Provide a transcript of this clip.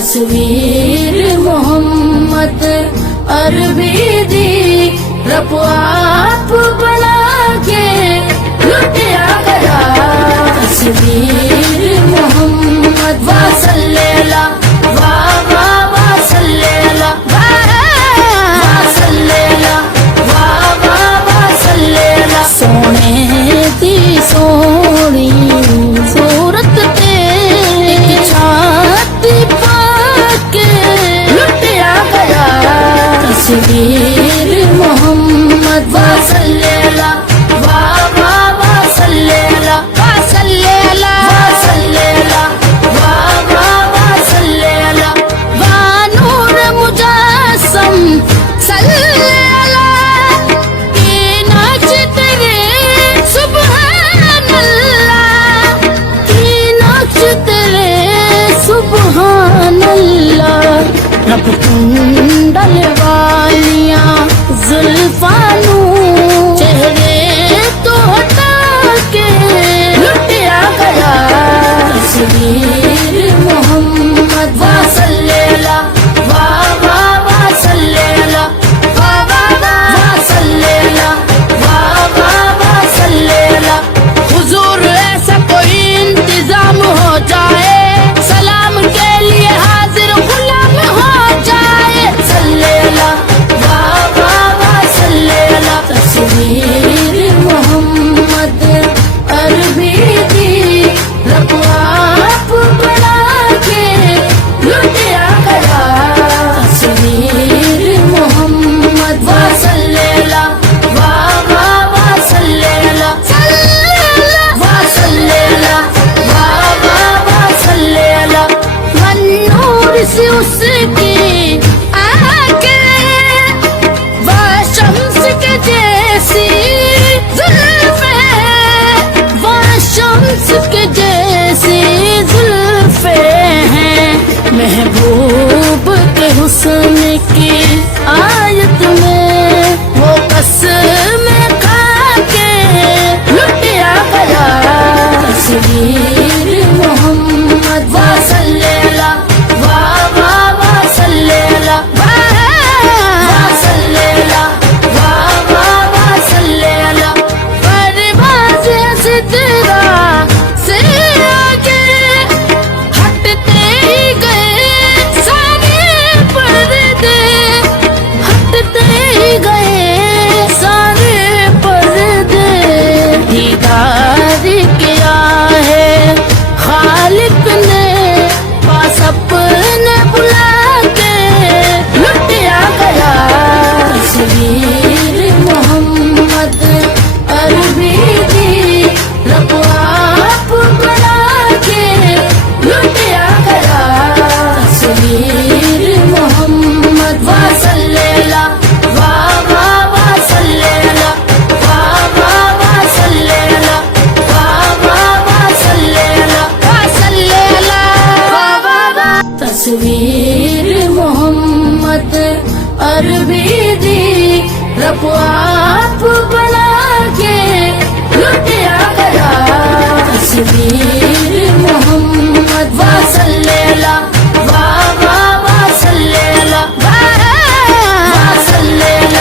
تصویر محمد عربی دی رب آپ بنا کے لٹیا گیا تصویر محمد وا صلی اللہ وا وا وا صلی اللہ وا صلی اللہ وا وا وا صلی اللہ سونے دی سونی صورت تے ایک چھاتی پا کے لٹیا گیا تصویر محمد وا صلی اللہ وا وا وا صلی اللہ وا صلی اللہ وا صلی اللہ وا وا وا صلی اللہ وا نور مجسم صلی اللہ کی نقش تیرے سبحان اللہ کی نقش تیرے سبحان اللہ رب کنڈل والیاں زلفانو چہرے تو ہٹا کے لٹیا گیا تصویر محمد وا صلی اللہ وا وا وا صلی اللہ وا وا وا صلی اللہ وا وا وا صلی اللہ حضور ایسا کوئی انتظام ہو جائے سلام کے لیے حاضر غلام ہو جائے صلی اللہ وا وا وا صلی اللہ تصویر محمد عربی دی رب آپ بنا کے لٹیا گیا تصویر محمد وا صلی اللہ وا وا وا صلی اللہ وا صلی اللہ وا وا وا صلی اللہ من نور سے اس کی